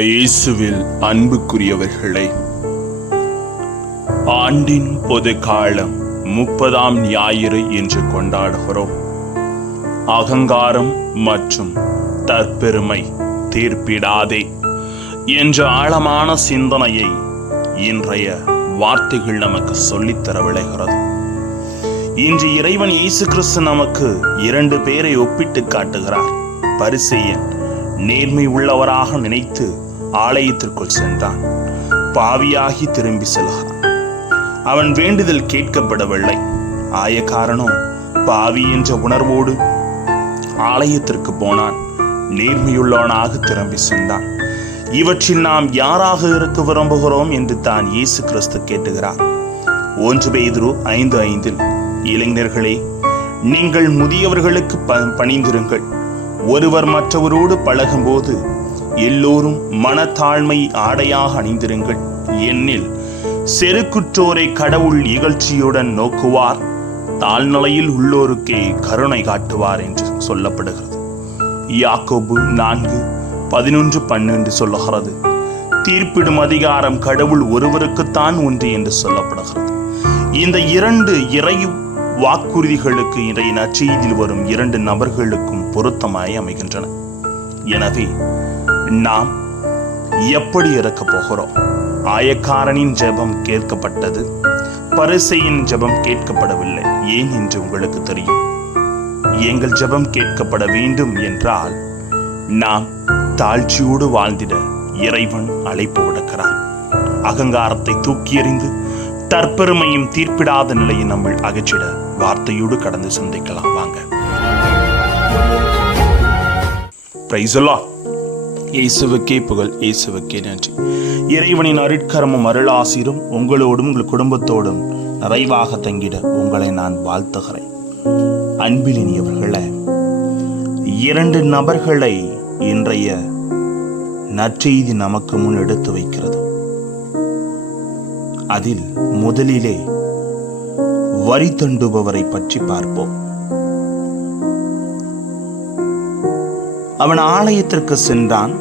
இயேசுவில் அன்புக்குரியவர்களே, ஆண்டின் பொது காலம் 30ஆம் ஞாயிறு என்று கொண்டாடுகிறோம். அகங்காரம் மற்றும் தற்பெருமை தீர்ப்பிடாதே என்ற ஆழமான சிந்தனையை இன்றைய வார்த்தைகள் நமக்கு சொல்லித்தர விளைகிறது. இன்று இறைவன் இயேசு கிறிஸ்து நமக்கு 2 பேரை ஒப்பிட்டு காட்டுகிறார். பரிசேயன் நேர்மை உள்ளவராக நினைத்து ஆலயத்திற்குள் சென்றான். பாவியாகி திரும்பி செல்கிறான். அவன் வேண்டுதல் கேட்கப்படவில்லை. ஆயக்காரனோ பாவி என்ற உணர்வோடு ஆலயத்திற்கு போனான். நேர்மையுள்ளவனாக திரும்பி சென்றான். இவற்றில் நாம் யாராக இருக்க விரும்புகிறோம் என்று தான் இயேசு கிறிஸ்து கேட்டுகிறார். 1 பேதுரு 5:5 இளைஞர்களே, நீங்கள் முதியவர்களுக்கு பணிந்திருங்கள். ஒருவர் மற்றவரோடு பழகும்போது எல்லோரும் மனத்தாழ்மை ஆடையாக அணிந்திருங்கள். ஏனெனில் செருக்குற்றோரை கடவுள் இகழ்ச்சியுடன் நோக்குவார், தாழ்நிலையில் உள்ளோருக்கே கருணை காட்டுவார் என்று சொல்லப்படுகிறது. யாக்கோபு 4:11-12 சொல்லுகிறது. தீர்ப்பிடும் அதிகாரம் கடவுள் ஒருவருக்குத்தான் உண்டு என்று சொல்லப்படுகிறது. இந்த 2 இறை வாக்குறுதிகளுக்கு இன்றைய நற்செய்தியில் வரும் 2 நபர்களுக்கும் பொருத்தமாய் அமைகின்றன. எனவே நாம் எப்படி இருக்க போகிறோம்? ஆயக்காரனின் ஜெபம் கேட்கப்பட்டது, பரிசேயன் ஜெபம் கேட்கப்படவில்லை. ஏன் என்று உங்களுக்கு தெரியும். எங்கள் ஜெபம் கேட்கப்பட வேண்டும் என்றால் நாம் தாழ்ச்சியோடு வாழ்ந்திட இறைவன் அழைப்பு விடுக்கிறார். அகங்காரத்தை தூக்கி எறிந்து தற்பெருமையும் தீர்ப்பிடாத நிலையை நம்ம அகற்றிட வார்த்தையோடு கடந்து சிந்திக்கலாம். வாங்க. Praise the Lord. இயேசுவுக்கே புகழ், இயேசுவுக்கே நன்றி. இறைவனின் அருட்கரமும் அருளாசிரும் உங்களோடும் உங்கள் குடும்பத்தோடும் நிறைவாக தங்கிட உங்களை நான் வாழ்த்துகிறேன். அன்பிலினியவர்களே, 2 நபர்களை இன்றைய நற்செய்தி நமக்கு முன் எடுத்து வைக்கிறது. அதில் முதலிலே வரி தண்டுபவரை பற்றி பார்ப்போம். அவன் ஆலயத்திற்கு சென்றான்.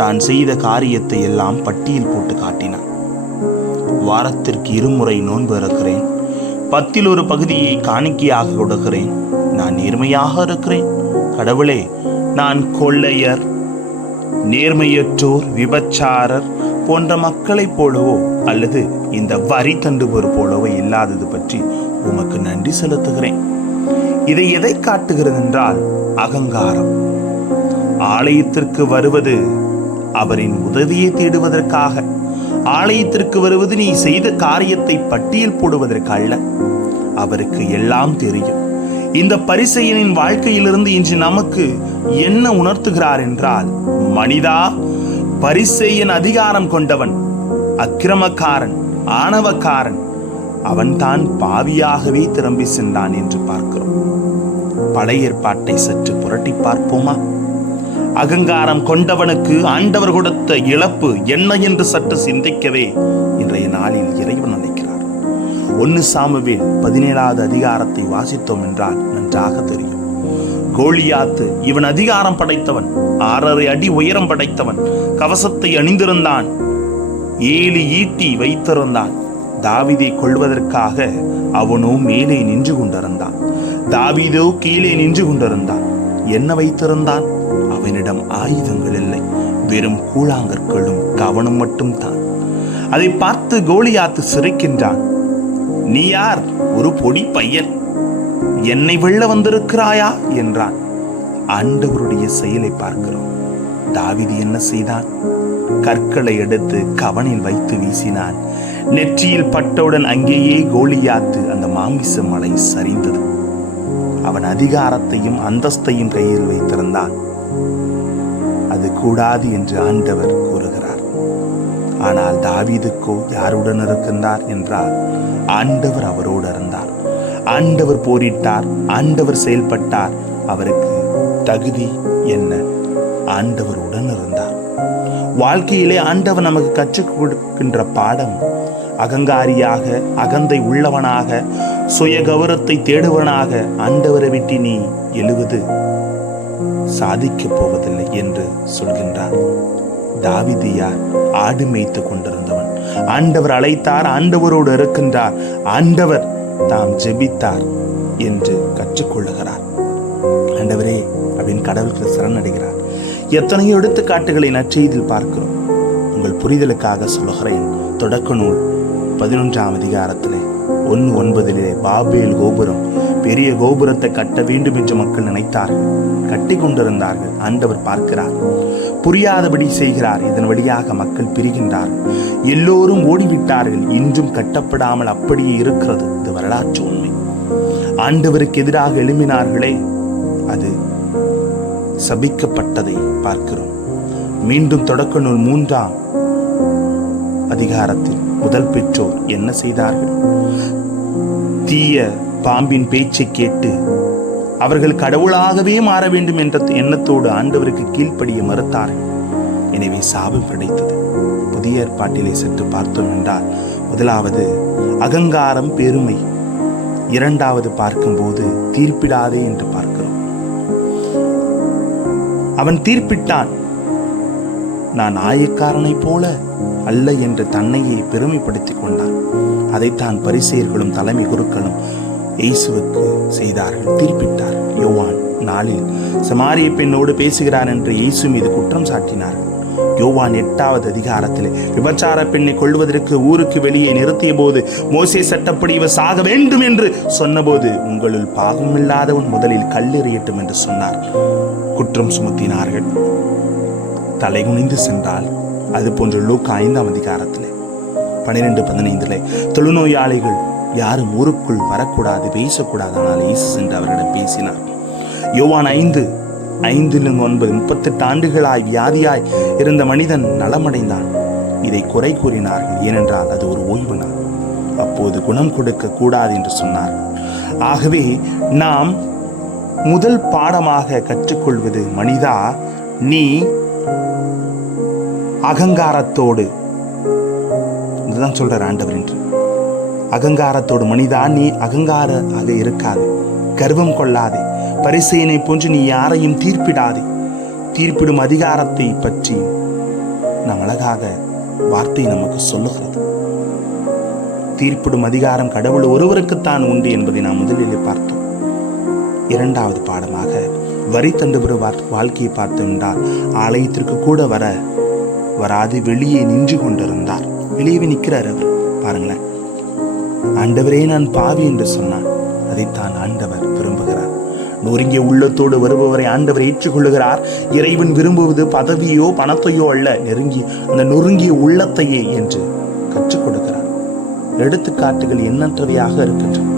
தான் செய்த காரியத்தை எல்லாம் பட்டியல் போட்டு காட்டினான். வாரத்திற்கு 2 முறை நோன்பு இருக்கிறேன், 10இல் ஒரு பகுதியை காணிக்கையாக கொடுக்கிறேன், நான் நேர்மையாக இருக்கிறேன், கடவுளே நான் கொள்ளையர், நேர்மையற்றோர், விபச்சாரர் போன்ற மக்களைப் போலவோ அல்லது இந்த வரி தண்டுபவர் போலவோ இல்லாதது பற்றி உமக்கு நன்றி செலுத்துகிறேன். இதை எதை காட்டுகிறது என்றால் அகங்காரம். ஆலயத்திற்கு வருவது அவரின் உதவியை தேடுவதற்காக, ஆலயத்திற்கு வருவது நீ செய்த காரியத்தை பட்டியல் போடுவதற்கு அல்ல. அவருக்கு எல்லாம் தெரியும். இந்த பரிசேயனின் வாழ்க்கையிலிருந்து இன்று நமக்கு என்ன உணர்த்துகிறார் என்றால், மனிதா, பரிசேயன் அதிகாரம் கொண்டவன், அக்கிரமக்காரன், ஆணவக்காரன். அவன்தான் பாவியாகவே திரும்பி சென்றான் என்று பார்க்கிறோம். பழைய ஏற்பாட்டை சற்று புரட்டி பார்ப்போமா? அகங்காரம் கொண்டவனுக்கு ஆண்டவர் கொடுத்த இழப்பு என்ன என்று சற்று சிந்திக்கவே இன்றைய நாளில் இறைவன் அழைக்கிறார். 1 சாமுவேல் 17வது அதிகாரத்தை வாசித்தோம் என்றால் நன்றாக தெரியும். கோலியாத்து இவன் அதிகாரம் படைத்தவன், 6 அடி உயரம் படைத்தவன், கவசத்தை அணிந்திருந்தான், 7 ஈட்டி வைத்திருந்தான். தாவீதை கொள்வதற்காக அவனோ மேலே நின்று கொண்டிருந்தான், தாவீதோ கீழே நின்று கொண்டிருந்தான். என்ன வைத்திருந்தான்? அவனிடம் ஆயுதங்கள் இல்லை, வெறும் கூழாங்கற்களும் கவனம் மட்டும் தான். அதை பார்த்து கோலியாத்து சிரிக்கின்றான். நீ யார்? ஒரு பொடி பையன், என்னை வெல்ல வந்திருக்கிறாயா என்றான். ஆண்டவருடைய செயலை பார்க்கிறோம். தாவீது என்ன செய்தான்? கற்களை எடுத்து கவனில் வைத்து வீசினான். நெற்றியில் பட்டவுடன் அங்கேயே கோலியாத்து அந்த மாமிச மலை சரிந்தது. அவன் அதிகாரத்தையும் அந்தஸ்தையும் கையில் வைத்திருந்தான். அது கூடாது என்று ஆண்டவர் கூறுகிறார். ஆனால் தாவீதுக்கோ யாருடன் இருக்கின்றார் என்றால் ஆண்டவர் அவரோடு இருந்தார். ஆண்டவர் போரிட்டார், ஆண்டவர் செயல்பட்டார். அவருக்கு தகுதி என்ன? ஆண்டவருடன் இருந்தார். வாழ்க்கையிலே ஆண்டவர் நமக்கு கற்றுக் கொடுக்கின்ற பாடம், அகங்காரியாக, அகந்தை உள்ளவனாக, சுய கௌரவத்தை தேடுவனாக ஆண்டவரை விட்டு நீ எழுவது சாதிக்கப் போவதில்லை என்று சொல்கின்றார். தாவீது யார்? ஆடு மேய்த்து கொண்டிருந்தவன். ஆண்டவர் அழைத்தார், ஆண்டவரோடு இருக்கின்றார், ஆண்டவர் தாம் ஜெபித்தார் என்று கற்றுக்கொள்ளுகிறார். ஆண்டவரே அப்படின்னு கடவுளுக்கு சரணடைகிறார். எத்தனையோ எடுத்துக்காட்டுகளை நற்செய்தியில் பார்க்கிறோம். உங்கள் புரிதலுக்காக சொல்லுகிறேன். தொடக்க நூல் 11ஆம் அதிகாரத்திலே 1:9 பாபேல் கோபுரம், பெரிய கோபுரத்தை கட்ட வேண்டும் என்று மக்கள் நினைத்தார்கள், கட்டி கொண்டிருந்தார்கள். ஆண்டவர் பார்க்கிறார், புரியாதபடி செய்கிறார். இதன் வழியாக மக்கள் பிரிகின்றார்கள், எல்லோரும் ஓடிவிட்டார்கள். இன்றும் கட்டப்படாமல் அப்படியே இருக்கிறது. இது வரலாற்று உண்மை. ஆண்டவருக்கு எதிராக எழும்பினார்களே, அது சபிக்கப்பட்டதை பார்க்கிறோம். மீண்டும் தொடக்க நூல் 3ஆம் அதிகாரத்தில் முதல் பெற்றோர் என்ன செய்தார்கள்? தீய பாம்பின் பேச்சை கேட்டு அவர்கள் கடவுளாகவே மாற வேண்டும் என்ற எண்ணத்தோடு ஆண்டவருக்கு கீழ்ப்படிய மறுத்தார்கள். எனவே சாபம் கிடைத்தது. புதிய ஏற்பாட்டிலே சற்று பார்த்தோம் என்றால், முதலாவது அகங்காரம், பெருமை. இரண்டாவது பார்க்கும்போது தீர்ப்பிடாதே என்று பார்க்கிறோம். அவன் தீர்ப்பிட்டான். நான் ஆயக்காரனை போல அல்ல என்று தன்னையே பெருமைப்படுத்திக் கொண்டான். அதைத்தான் பரிசேயர்களும் தலைமை குருக்களும் இயேசுவுக்கு செய்தார்கள், தீர்ப்பிட்டார். யோவான் 4 சமாரிய பெண்ணோடு பேசுகிறார் என்று இயேசு மீது குற்றம் சாட்டினார்கள். யோவான் 8ஆவது அதிகாரத்திலே விபச்சார பெண்ணை கொள்வதற்கு ஊருக்கு வெளியே நிறுத்திய போது, மோசே சட்டப்படி இவர் சாக வேண்டும் என்று சொன்னபோது, உங்களுள் பாவமில்லாதவன் முதலில் கல்லெறியட்டும் என்று சொன்னார். குற்றம் சுமத்தினார்கள். தலைகுனிந்து சென்றால் அது போன்ற லூக்கா 5ஆம் அதிகாரத்திலே 12:15 தொழுநோயாளிகள் யாரும் ஊருக்குள் வரக்கூடாது, பேசக்கூடாது. ஆனால் இயேசு சென்று அவரிடம் பேசினார். யோவான் 5:5-9 38 ஆண்டுகளாய் வியாதியாய் இருந்த மனிதன் நலமடைந்தான். இதை குறை கூறினார்கள், ஏனென்றால் அது ஒரு ஓய்வு நாள். அப்போது குணம் கொடுக்க கூடாது என்று சொன்னார்கள். ஆகவே நாம் முதல் பாடமாக கற்றுக்கொள்வது, மனிதா, நீ அகங்காரத்தோடு, இதுதான் சொல்றார் ஆண்டவர் என்று, அகங்காரத்தோடு மனிதா நீ அகங்காராக இருக்காது, கர்வம் கொள்ளாதே, பரிசேயனை போன்று நீ யாரையும் தீர்ப்பிடாதே. தீர்ப்பிடும் அதிகாரத்தை பற்றி நாம் அழகாக வார்த்தை நமக்கு சொல்லுகிறது. தீர்ப்பிடும் அதிகாரம் கடவுள் ஒருவருக்குத்தான் உண்டு என்பதை நாம் முதலிலே பார்த்தோம். இரண்டாவது பாடமாக வரி தண்டுபுற வாழ்க்கையை பார்த்தோம் என்றால், ஆலயத்திற்கு கூட வராது வெளியே நின்று கொண்டிருந்தார். வெளியே நிற்கிறார் அவர். பாருங்களேன், ஆண்டவரே நான் பாவி என்று சொன்னார். அதைத்தான் ஆண்டவர் விரும்புகிறார். நொறுங்கிய உள்ளத்தோடு வருபவரை ஆண்டவர் ஏற்றுக்கொள்ளுகிறார். இறைவன் விரும்புவது பதவியோ பணத்தையோ அல்ல, அந்த நொறுங்கிய உள்ளத்தையே என்று கற்றுக் கொடுக்கிறார். எடுத்துக்காட்டுகள் எண்ணற்றவையாக இருக்கின்றன.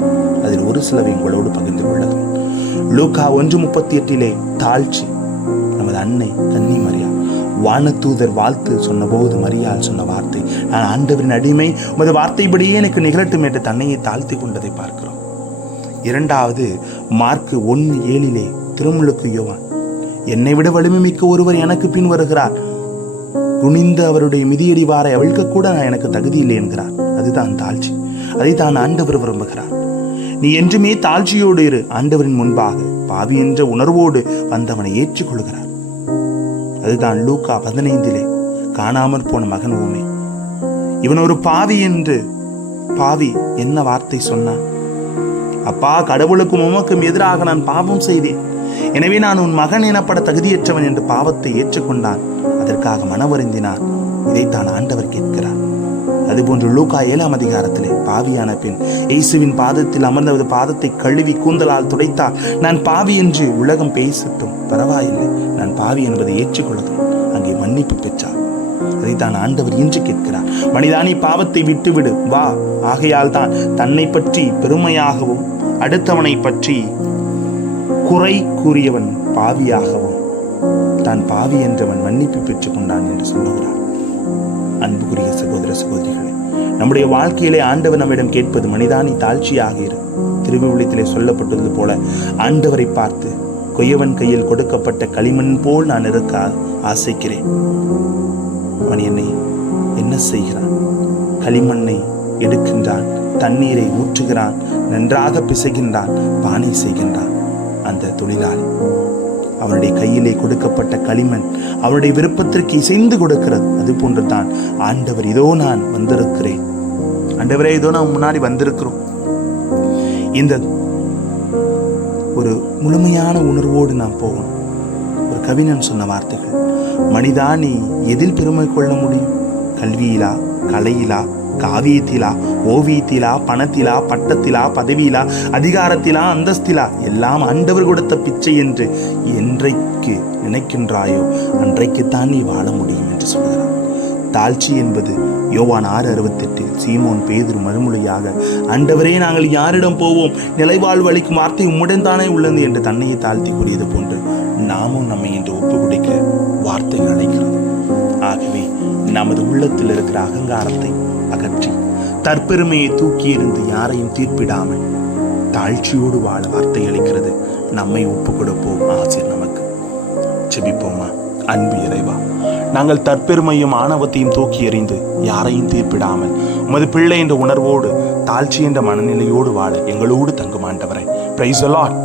அதில் ஒரு சிலவை உங்களோடு பகிர்ந்து கொள்ளுகிறேன். லூக்கா 1:38 தாழ்ச்சி. நமது அன்னை கன்னி மரியா வானதூதர் வாழ்த்து சொன்னபோது மரியாள் சொன்ன வார்த்தை, நான் ஆண்டவரின் அடிமை, உமது வார்த்தைப்படியே எனக்கு நிகழட்டும் என்று தன்னையே தாழ்த்தி கொண்டதை பார்க்கிறோம். இரண்டாவது மார்க்கு 1:7 திருமுழுக்கு யோவான், என்னை விட வலிமை மிக்க ஒருவர் எனக்கு பின் வருகிறார், குனிந்து அவருடைய மிதியடி வாரை அவிழ்க்க கூட எனக்கு தகுதி இல்லை என்கிறார். அதுதான் தாழ்ச்சி. அதைத்தான் ஆண்டவர் விரும்புகிறார். நீ என்றுமே தாழ்ச்சியோடு இரு. ஆண்டவரின் முன்பாக பாவி என்ற உணர்வோடு வந்தவனை ஏற்றுக்கொள்கிறார். அதுதான் லூக்கா 15 காணாமற் போன மகன் ஊமை. இவன் ஒரு பாவி என்று பாவி என்ன வார்த்தை சொன்னான்? அப்பா, கடவுளுக்கும் உமக்கும் எதிராக நான் பாவம் செய்தேன், எனவே நான் உன் மகன் எனப்பட தகுதியற்றவன் என்று பாவத்தை ஏற்றுக்கொண்டான். அதற்காக மனவருந்தினான். இதைத்தான் ஆண்டவர் கேட்கிறார். அதுபோன்று லூக்கா 7ஆம் அதிகாரத்திலே பாவியான பெண் இயேசுவின் பாதத்தில் அமர்ந்தவது பாதத்தை கழுவி கூந்தலால் துடைத்தால், நான் பாவி என்று உலகம் பேசட்டும், பரவாயில்லை, நான் பாவி என்பதை ஏற்றுக்கொள்கிறேன். அங்கே மன்னிப்பு பெற்றார். அதைத்தான் ஆண்டவர் இன்று கேட்கிறார். மனிதானி பாவத்தை விட்டுவிடு வா. ஆகையால் தான் தன்னை பற்றி பெருமையாகவும் அடுத்தவனை பற்றி குறை கூறியவன் பாவியாகவும் தான் பாவி என்றவன் மன்னிப்பு பெற்றுக் கொண்டான் என்று சொல்லுகிறார். அன்புக்குரிய சகோதர சகோதரிகளே, நம்முடைய வாழ்க்கையிலே ஆண்டவர் நம்மிடம் கேட்பது, மனிதானி தாழ்ச்சியாக இரு. திருவிவிலியத்திலே சொல்லப்பட்டது போல ஆண்டவரை பார்த்து, கொய்யவன் கையில் கொடுக்கப்பட்ட களிமண் போல் நான் இருக்க ஆசைக்கிறேன். அவன் என்னை என்ன செய்கிறான்? களிமண்ணை எடுக்கின்றான், தண்ணீரை ஊற்றுகிறான், நன்றாக பிசைகின்றான், பானை செய்கின்றான். அந்த தொழிலாளி அவருடைய கையிலே கொடுக்கப்பட்ட களிமண் அவருடைய விருப்பத்திற்கு இசைந்து கொடுக்கிறது. அது போன்றுதான் ஆண்டவர், இதோ நான் வந்திருக்கிறேன், ஆண்டவரே இதோ நான் முன்னாடி வந்திருக்கிறோம். இந்த ஒரு முழுமையான உணர்வோடு நாம் போகணும். ஒரு கவிஞன் சொன்ன வார்த்தைகள், மனிதா நீ எதில் பெருமை கொள்ள முடியும்? கல்வியிலா, கலையிலா, காவியத்திலா, ஓவியத்திலா, பணத்திலா, பட்டத்திலா, பதவியிலா, அதிகாரத்திலா, அந்தஸ்திலா? எல்லாம் ஆண்டவர் கொடுத்த பிச்சை என்று என்றைக்கு நினைக்கின்றாயோ அன்றைக்குத்தான் நீ வாழ முடியும் என்று சொல்கிறார். தாழ்ச்சி என்பது யோவான் 6:68 சீமோன் பேதுரு மறுமொழியாக, ஆண்டவரே நாங்கள் யாரிடம் போவோம்? நிலைவாழ்வு அளிக்கும் வார்த்தை உம்முடன் தானே உள்ளது என்று தன்னையை தாழ்த்தி கூறியது போன்று நாமும் நம்மை என்று ஒப்பு கொடுக்க வார்த்தைகள் அழைக்கிறது. ஆகவே நமது உள்ளத்தில் இருக்கிற அகங்காரத்தை அகற்றி தற்பெருமையை தூக்கி எறிந்து யாரையும் தீர்ப்பிடாமல் தாழ்ச்சியோடு வாழ வார்த்தை அளிக்கிறது. நம்மை ஒப்பு கொடுப்போம். ஆசிர் நமக்கு. ஜெபிப்போமா. அன்பு இறைவா, நாங்கள் தற்பெருமையும் ஆணவத்தையும் தூக்கி எறிந்து யாரையும் தீர்ப்பிடாமல் உமது பிள்ளை என்ற உணர்வோடு தாழ்ச்சி என்ற மனநிலையோடு வாழ எங்களோடு தங்கும் ஆண்டவரே. Praise the Lord.